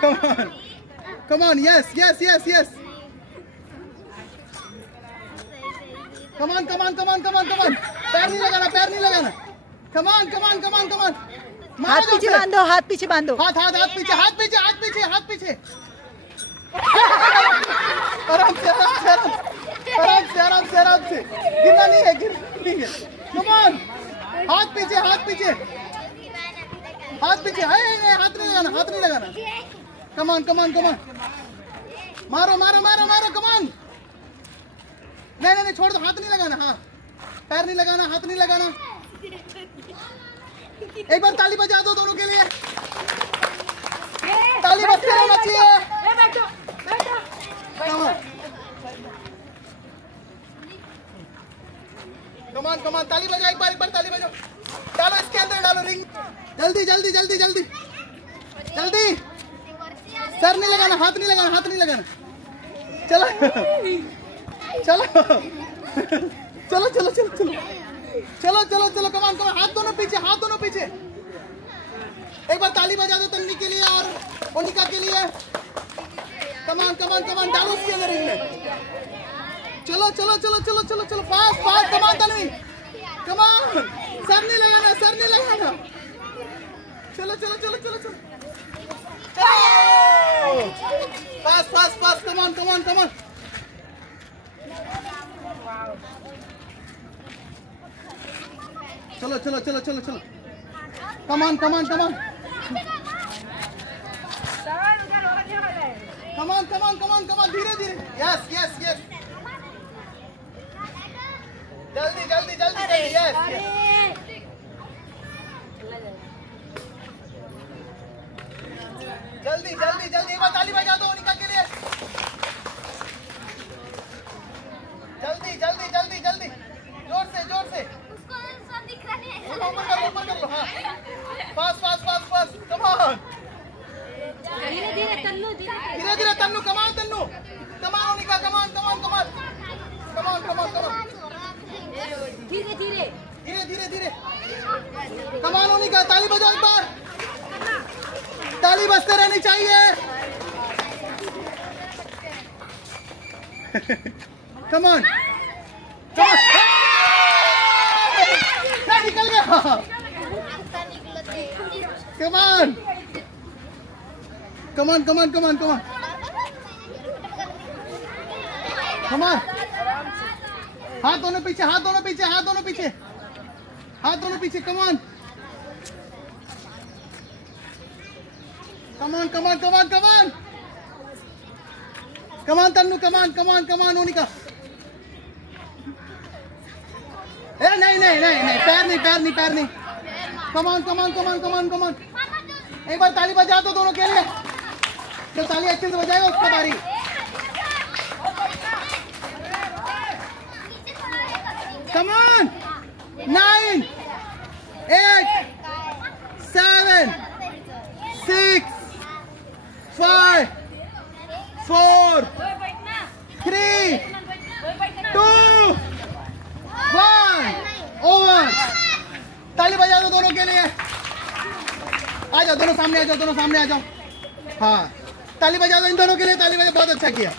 Come on. Come on. Yes, yes, yes, yes. Come on, come on, come on, come on, come on. पैर नहीं लगाना, पैर नहीं लगाना. Come on, come on, come on, come on. हाथ पीछे बांधो, हाथ पीछे बांधो. हाथ हाथ हाथ पीछे, हाथ पीछे, हाथ पीछे, हाथ पीछे. आराम से, आराम से, आराम से, आराम से, आराम से. गिरना नहीं है, गिरना नहीं है. Come on. हाथ पीछे, हाथ पीछे. हाथ पीछे. हाथ नहीं लगाना, हाथ नहीं लगाना. Come on, come on, come on. मारो, मारो, मारो, मारो. Come on. नहीं नहीं नहीं, छोड़ दो. हाथ नहीं लगाना. हाँ, पैर नहीं लगाना, हाथ नहीं लगाना. एक बार ताली बजा दो दोनों के लिए. ताली बजते रहना चाहिए. कमान कमान, ताली बजाओ. एक बार ताली बजाओ. डालो इसके अंदर, डालो रिंग. जल्दी जल्दी जल्दी जल्दी जल्दी. सर नहीं लगाना, हाथ नहीं लगाना, हाथ नहीं लगाना. चलो चलो चलो चलो चलो चलो चलो चलो चलो. कमान कमान, हाथ दोनों पीछे, हाथ दोनों पीछे. एक बार ताली बजा दो तन्वी के लिए और मोनिका के लिए. कमान कमान कमान, डालो उसके अंदर रिंग में. चलो चलो चलो चलो चलो चलो. Fast fast. Come on Tanvi, come on. Sir नहीं लगाना, सर नहीं लगाना. चलो चलो चलो चलो चलो. Fast fast fast. Come on come on come on. चलो चलो चलो चलो चलो. कमान come on come on. Come on come on come on कमान. धीरे धीरे. Yes yes yes. जल्दी जल्दी जल्दी जल्दी. यस जल्दी जल्दी जल्दी. एक बार ताली बजा दो मोनिका के लिए. जल्दी जल्दी जल्दी जल्दी. जोर से जोर से. ऊपर करो, ऊपर करो. हाँ, fast fast fast fast. Come on. धीरे धीरे तन्नू, धीरे धीरे तन्नू. कमान तन्नू. कमान मोनिका. कमान कमान कमान. कमान कमान कमान. धीरे धीरे धीरे धीरे धीरे. कमान मोनिका. ताली बजाओ एक बार. ताली बजते रहनी चाहिए. कमान कमान. निकल गया. कमान कमान कमान कमान कमान कमान. हाथ दोनों पीछे, हाथ दोनों पीछे, हाथ दोनों पीछे, हाथ दोनों पीछे. कमान कमान कमान कमान कमान. कमान तन्नू. कमान कमान कमान मोनिका. नहीं नहीं नहीं नहीं. पैर नहीं, पैर नहीं, पैर नहीं. कमान कमान कमान कमान कमान. एक बार ताली बजा दो दोनों के लिए. जो ताली अच्छे से बजाएगा उसका बारी. कमान. 9 8 7 6 5 4 3 2 1. ओवर. ताली बजा दो दोनों के लिए. आ जाओ दोनों सामने, आ जाओ दोनों सामने, आ जाओ. हाँ, ताली बजा दो इन दोनों के लिए. ताली बजा. बहुत अच्छा किया.